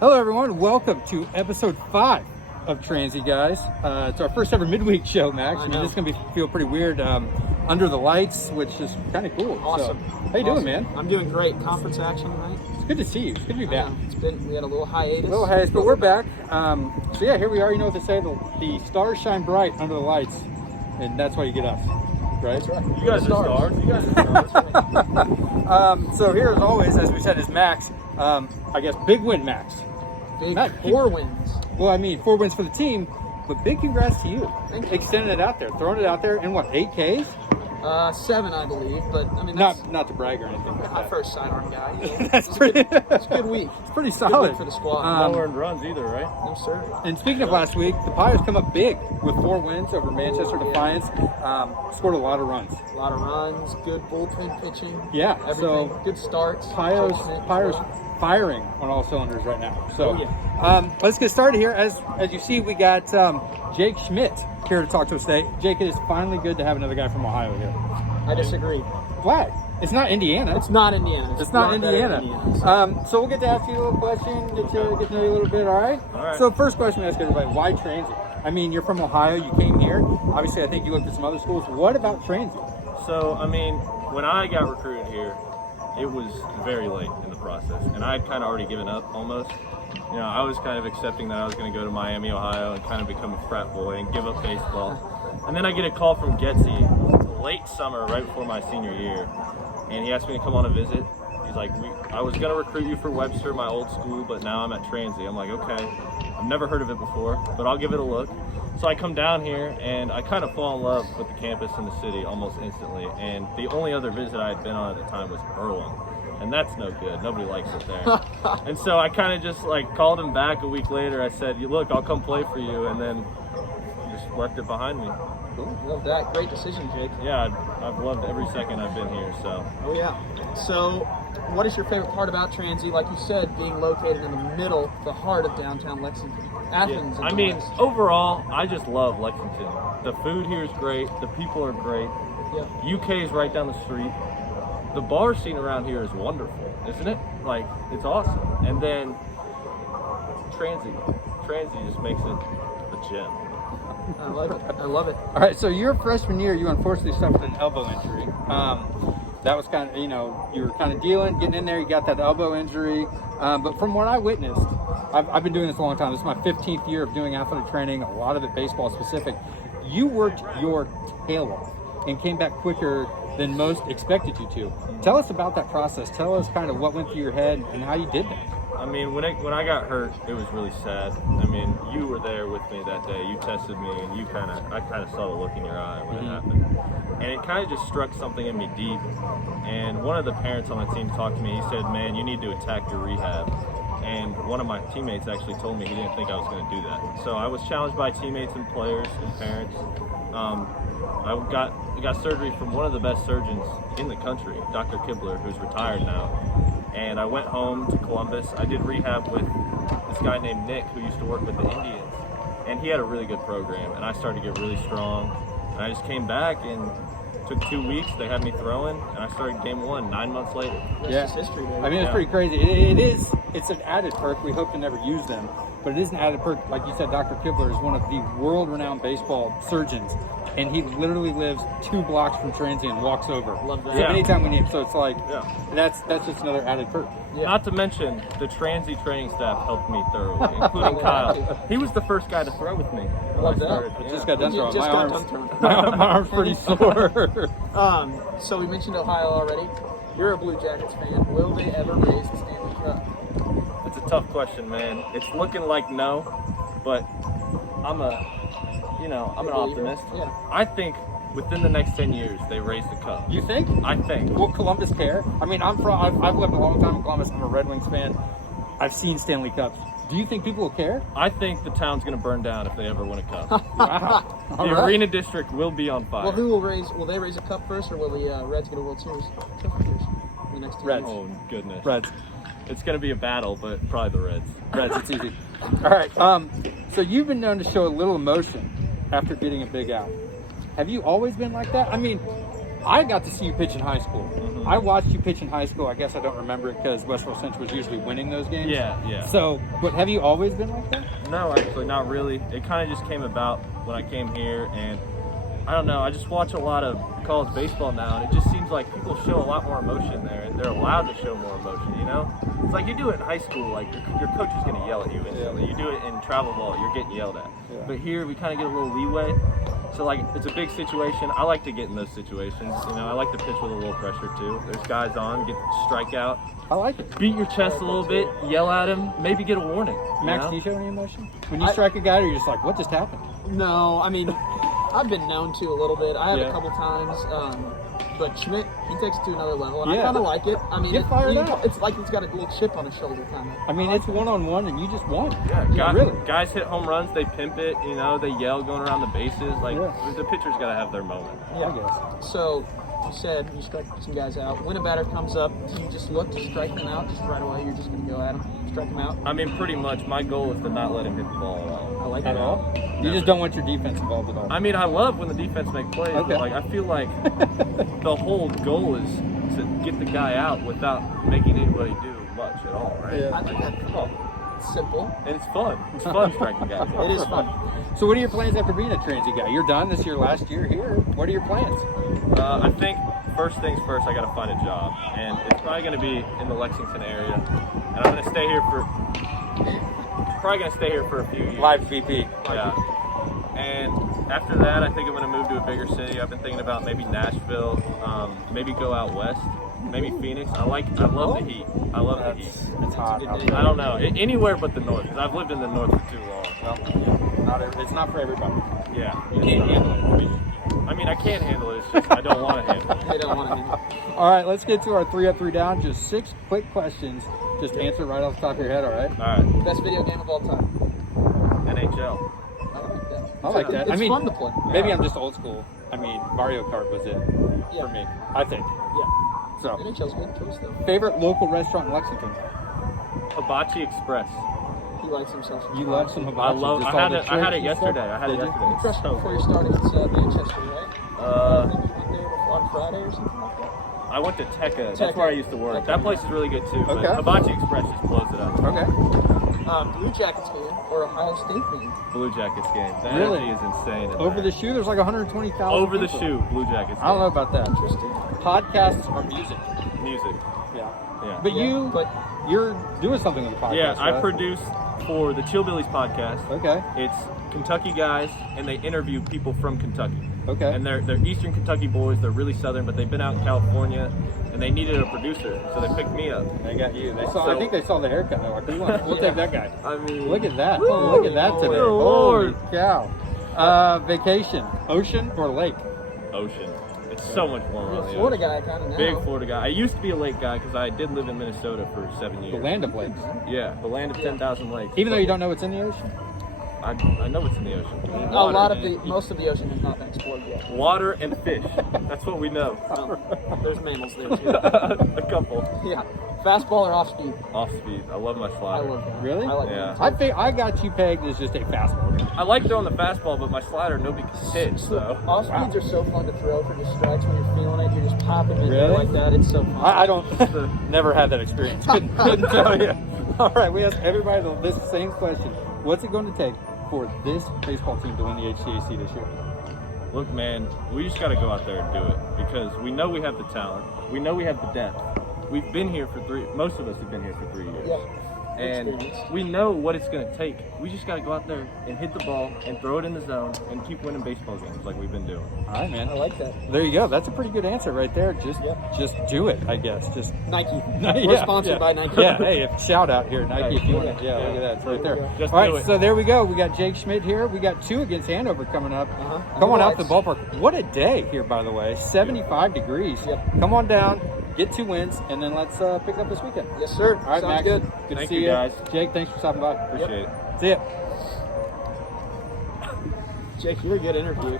Hello, everyone. Welcome to episode 5 of Transy, guys. It's our first ever midweek show, Max. I mean, this is going to feel pretty weird under the lights, which is kind of cool. Awesome. So, how you doing, man? I'm doing great. Conference action tonight. It's good to see you. It's good to be back. We had a little hiatus. But we're back. So yeah, here we are. You know what they say, the stars shine bright under the lights, and that's why you get us, right? That's right. You guys are stars. You guys are stars. So here, as always, as we said, is Max. I guess big win, Max. Big Max, 4 wins. Well, I mean, 4 wins for the team, but big congrats to you. Thank you. Extending it out there, throwing it out there, and what, 8 Ks? 7, I believe, but I mean, that's Not to brag or anything like my that. first sidearm guy. You know. That's pretty. It's a good week. It's pretty Good solid week for the squad. No earned runs either, right? No, sir. And speaking of last week, the Pios come up big with 4 wins over Manchester Defiance. Scored a lot of runs. A lot of runs, good bullpen pitching. Yeah, Everything. so Good starts. Pios firing on all cylinders right now. So let's get started here. As you see, we got Jake Schmidt here to talk to us today. Jake, it is finally good to have another guy from Ohio here. I disagree. Why? It's not Indiana. It's not Indiana. It's not Indiana. So we'll get to ask you a little question, get to know you a little bit, all right? All right. So first question we ask everybody, why Transy? I mean, you're from Ohio, you came here. Obviously, I think you looked at some other schools. What about Transy? So, I mean, when I got recruited here, it was very late in the process, and I'd kind of already given up almost. You know, I was kind of accepting that I was going to go to Miami, Ohio, and kind of become a frat boy and give up baseball. And then I get a call from Getsy late summer, right before my senior year, and he asked me to come on a visit. He's like, I was going to recruit you for Webster, my old school, but now I'm at Transy. I'm like, okay, I've never heard of it before, but I'll give it a look. So I come down here, and I kind of fall in love with the campus and the city almost instantly. And the only other visit I had been on at the time was Irwin, and that's no good. Nobody likes it there. And so I kind of just like called him back a week later. I said, look, I'll come play for you, and then just left it behind me. Cool. Love that. Great decision, Jake. Yeah, I've loved every second I've been here. So. Oh, yeah. So, what is your favorite part about Transy? Like you said, being located in the middle, the heart of downtown Lexington, Athens. Yeah. I mean, overall, I just love Lexington. The food here is great. The people are great. Yeah. UK is right down the street. The bar scene around here is wonderful, isn't it? Like, it's awesome. And then Transy just makes it a gem. I love it. I love it. All right, so your freshman year, you unfortunately suffered an elbow injury. That was kind of, you were kind of getting in there, you got that elbow injury. But from what I witnessed, I've been doing this a long time. This is my 15th year of doing athletic training, a lot of it baseball specific. You worked your tail off and came back quicker than most expected you to. Tell us about that process. Tell us kind of what went through your head and how you did that. I mean, when I got hurt, it was really sad. I mean, you were there with me that day. You tested me, and I kind of saw the look in your eye when it happened. And it kind of just struck something in me deep. And one of the parents on my team talked to me. He said, man, you need to attack your rehab. And one of my teammates actually told me he didn't think I was going to do that. So I was challenged by teammates and players and parents. I got surgery from one of the best surgeons in the country, Dr. Kibler, who's retired now. And I went home to Columbus. I did rehab with this guy named Nick, who used to work with the Indians. And he had a really good program. And I started to get really strong. And I just came back and took 2 weeks. They had me throwing, and I started game 1 9 months later. That's just history, baby. I mean, it's pretty crazy. It's an added perk. We hope to never use them, but it is an added perk. Like you said, Dr. Kibler is one of the world-renowned baseball surgeons, and he literally lives 2 blocks from Transy and walks over. Love that. So anytime we need him, so it's like, Yeah. that's just another added perk. Yeah. Not to mention, the Transy training staff helped me thoroughly, including Kyle. He was the first guy to throw with me. Love that. I just got done You throwing. just My got arms, done throwing. my arm's pretty sore. So we mentioned Ohio already. You're a Blue Jackets fan. Will they ever raise the Stanley Cup? It's a tough question, man. It's looking like no, but I'm an optimist. Yeah. I think within the next 10 years, they raise the cup. You think? I think. Will Columbus care? I mean, I've lived a long time in Columbus. I'm a Red Wings fan. I've seen Stanley Cups. Do you think people will care? I think the town's going to burn down if they ever win a cup. Wow. The arena district will be on fire. Well, will they raise a cup first, or will the Reds get a World Series trophy first in the next 2 Reds. years? Oh, goodness. Reds. It's going to be a battle, but probably the Reds. Reds, it's easy. All right. So you've been known to show a little emotion after getting a big out. Have you always been like that? I mean, I got to see you pitch in high school. I watched you pitch in high school. I guess I don't remember it because Westboro Central was usually winning those games. Yeah. So, but have you always been like that? No, actually, not really. It kind of just came about when I came here, and I don't know. I just watch a lot of college baseball now, and it just seems like people show a lot more emotion there, and they're allowed to show more emotion. You know, it's like you do it in high school, like your coach is going to yell at you instantly. You do it in travel ball, you're getting yelled at. But here, we kind of get a little leeway. So like, it's a big situation. I like to get in those situations. You know, I like to pitch with a little pressure too. There's guys on, get strike out. I like it. Beat your chest a little bit, yell at him, maybe get a warning. Max, do you show any emotion when you strike a guy, or you're just like, what just happened? No, I mean, I've been known to a little bit. I have a couple times, but Schmidt, he takes it to another level, and I kind of like it. I mean, it's like he's got a little chip on his shoulder, kind of. I mean, it's one-on-one, and you just won. Yeah, really. Guys hit home runs, they pimp it, you know, they yell going around the bases. Like, the pitcher's got to have their moment. Yeah, I guess. So, you said you strike some guys out. When a batter comes up, do you just look to strike them out just right away? You're just going to go at him, strike them out? I mean, pretty much. My goal is to not let him hit the ball at all. I like At that. all? You just don't want your defense involved at all. I mean, I love when the defense make plays, but like, I feel like the whole goal is to get the guy out without making anybody do much at all, right? I think that's simple. And it's fun. It's fun striking guys out. It is fun. So what are your plans after being a Transy guy? You're done. This is your last year here. What are your plans? I think first things first, I got to find a job, and it's probably going to be in the Lexington area, and I'm going to stay here for a few years. Live VP. Yeah. And after that, I think I'm going to move to a bigger city. I've been thinking about maybe Nashville, maybe go out west, maybe Phoenix. I love the heat. I love the heat. It's hot. I don't know, anywhere but the north, because I've lived in the north for too long. Well, it's not for everybody. Yeah. You can't handle it. I mean, I can handle it. It's just I don't want to handle it. They don't want to handle it. All right, let's get to our 3 up, 3 down. Just 6 quick questions. Just answer right off the top of your head, all right? All right. Best video game of all time. NHL. I like that. I like that. It's fun to play. Maybe I'm just old school. I mean, Mario Kart was it for me, I think. Yeah. So, NHL's a good choice, though. favorite local restaurant in Lexington? Hibachi Express. He likes himself. You love some hibachi. I love. Just I all the had it tricks and yesterday. stuff? I had it Did you? yesterday. You crushed it before you started at Manchester, right? I think you went there on Friday or something like that. I went to Tekka. That's where I used to work. That place is really good too. But Okay. Hibachi Express just blows it up. Okay. Blue Jackets game or Ohio State game? Blue Jackets game. The Really? energy is insane. in Over there. the shoe, there's like 120,000 Over the people. shoe. Blue Jackets. I don't know about that. Interesting. Podcasts are music. Music. Yeah. Yeah. But But you're doing something with the podcast, Yeah, I right? produce for the Chillbillies podcast. Okay. It's Kentucky guys, and they interview people from Kentucky. Okay. And they're Eastern Kentucky boys. They're really Southern, but they've been out in California, and they needed a producer, so they picked me up. They got you. They saw. I So- think they saw the haircut. They're like, we'll take that guy. I mean, Look at that. Woo! Look at that today. Good Lord. Holy cow. Vacation, ocean or lake? Ocean. It's so much warmer you're on a the Florida ocean. guy kind of now. Big Florida guy. I used to be a lake guy because I did live in Minnesota for 7 years. The land of lakes. Yeah, the land of 10,000 lakes. Even though you don't know what's in the ocean? I know what's in the ocean. Most of the ocean has not been explored yet. Water and fish. That's what we know. There's mammals there too. A couple. Yeah. Fastball or off speed? Off speed. I love my I slider. love that. Really? I like Yeah. that. I got you pegged as just a fastball guy. I like throwing the fastball, but my slider nobody can hit. So Off speeds are so fun to throw for just strikes when you're feeling it. You're just popping it Really? like that. It's so fun. I don't. Never had that experience. Couldn't tell you. All right, we asked everybody this same question. What's it going to take for this baseball team to win the HCAC this year? look, man, we just got to go out there and do it because we know we have the talent. We know we have the depth. We've been here for most of us have been here for 3 years. Yeah. And Experience. we know what it's going to take. We just got to go out there and hit the ball and throw it in the zone and keep winning baseball games like we've been doing. All right, man. I like that. There you go. That's a pretty good answer right there. Just do it, I guess. Just Nike. Yeah, We're sponsored by Nike. Yeah, hey, shout out here, Nike, if you want to. Yeah, look at that. It's right there. Just All do right, it. so there we go. We got Jake Schmidt here. We got 2 against Hanover coming up. Uh-huh. Come on out to the ballpark. What a day here, by the way. 75 degrees. Yep. Come on down, get 2 wins, and then let's pick up this weekend. Yes, sir. All right, Sounds Max. good. Good to Thank see you, you. guys. Jake, thanks for stopping by. Appreciate it. See ya. Jake, you're a good interview.